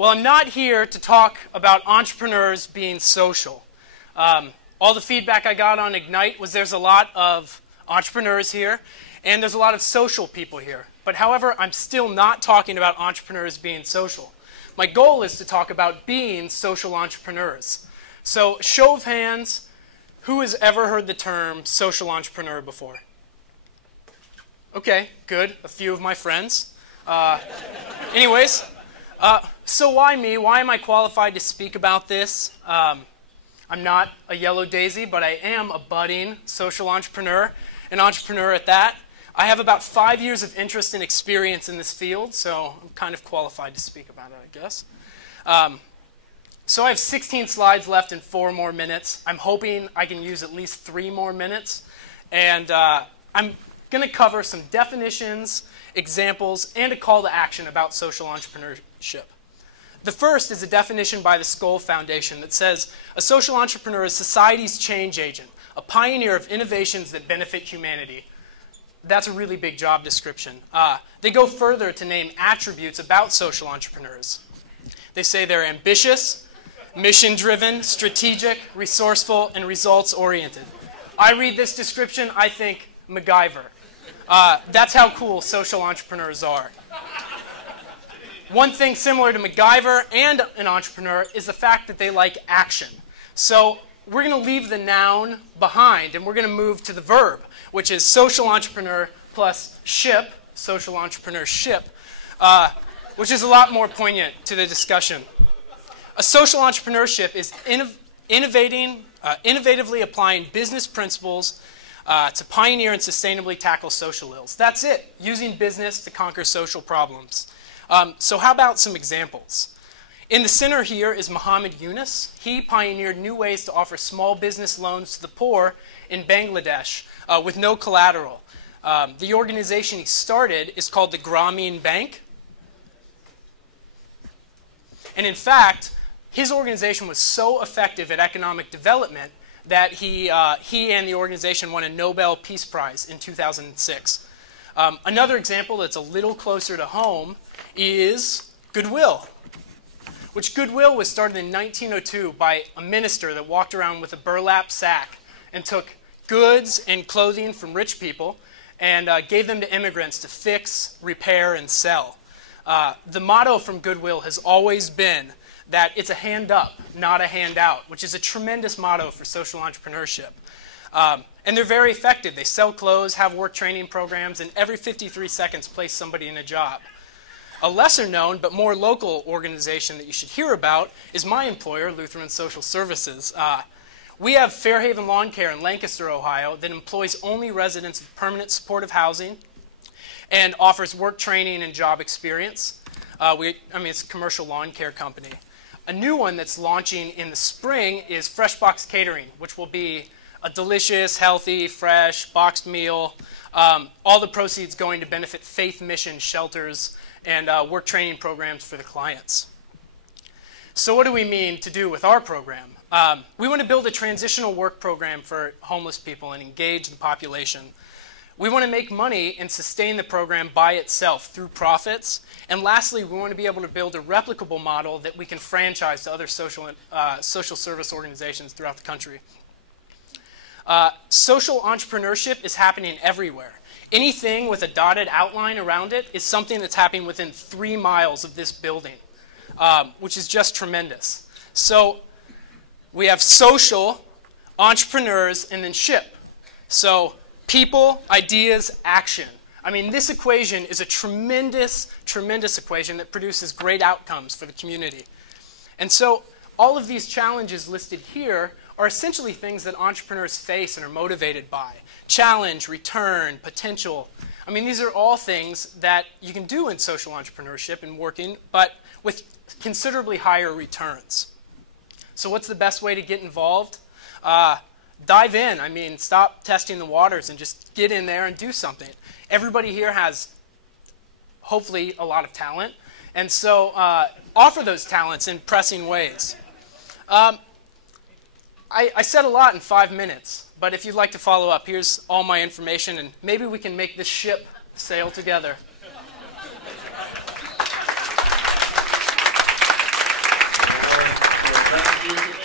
Well, I'm not here to talk about entrepreneurs being social. All the feedback I got on Ignite was there's a lot of entrepreneurs here, and there's a lot of social people here. But however, I'm still not talking about entrepreneurs being social. My goal is to talk about being social entrepreneurs. So, show of hands, who has ever heard the term social entrepreneur before? Okay, good. A few of my friends. Anyways, so why me? Why am I qualified to speak about this? I'm not a yellow daisy, but I am a budding social entrepreneur, an entrepreneur at that. I have about 5 years of interest and experience in this field, so I'm kind of qualified to speak about it, I guess. So I have 16 slides left and 4 more minutes. I'm hoping I can use at least 3 more minutes. And I'm going to cover some definitions, examples, and a call to action about social entrepreneurship. The first is a definition by the Skoll Foundation that says, a social entrepreneur is society's change agent, a pioneer of innovations that benefit humanity. That's a really big job description. They go further to name attributes about social entrepreneurs. They say they're ambitious, mission-driven, strategic, resourceful, and results-oriented. I read this description, I think MacGyver. That's how cool social entrepreneurs are. One thing similar to MacGyver and an entrepreneur is the fact that they like action. So we're going to leave the noun behind, and we're going to move to the verb, which is social entrepreneur plus ship, social entrepreneurship, which is a lot more poignant to the discussion. A social entrepreneurship is innovatively applying business principles to pioneer and sustainably tackle social ills. That's it, using business to conquer social problems. So how about some examples? In the center here is Muhammad Yunus. He pioneered new ways to offer small business loans to the poor in Bangladesh with no collateral. The organization he started is called the Grameen Bank. And in fact, his organization was so effective at economic development that he and the organization won a Nobel Peace Prize in 2006. Another example that's a little closer to home is Goodwill, which Goodwill was started in 1902 by a minister that walked around with a burlap sack and took goods and clothing from rich people and gave them to immigrants to fix, repair, and sell. The motto from Goodwill has always been that it's a hand up, not a handout, which is a tremendous motto for social entrepreneurship. And they're very effective. They sell clothes, have work training programs, and every 53 seconds place somebody in a job. A lesser known but more local organization that you should hear about is my employer, Lutheran Social Services. We have Fairhaven Lawn Care in Lancaster, Ohio that employs only residents of permanent supportive housing and offers work training and job experience. It's a commercial lawn care company. A new one that's launching in the spring is Freshbox Catering, which will be a delicious, healthy, fresh, boxed meal. All the proceeds going to benefit faith mission shelters and work training programs for the clients. So what do we mean to do with our program? We want to build a transitional work program for homeless people and engage the population. We want to make money and sustain the program by itself through profits. And lastly, we want to be able to build a replicable model that we can franchise to other social service organizations throughout the country. Social entrepreneurship is happening everywhere. Anything with a dotted outline around it is something that's happening within 3 miles of this building, which is just tremendous. So we have social, entrepreneurs, and then ship. So people, ideas, action. I mean, this equation is a tremendous, tremendous equation that produces great outcomes for the community. And so all of these challenges listed here are essentially things that entrepreneurs face and are motivated by. Challenge, return, potential. I mean, these are all things that you can do in social entrepreneurship and working, but with considerably higher returns. So what's the best way to get involved? Dive in. I mean, stop testing the waters and just get in there and do something. Everybody here has, hopefully, a lot of talent. And so offer those talents in pressing ways. I said a lot in 5 minutes, but if you'd like to follow up, here's all my information, and maybe we can make this ship sail together. being here.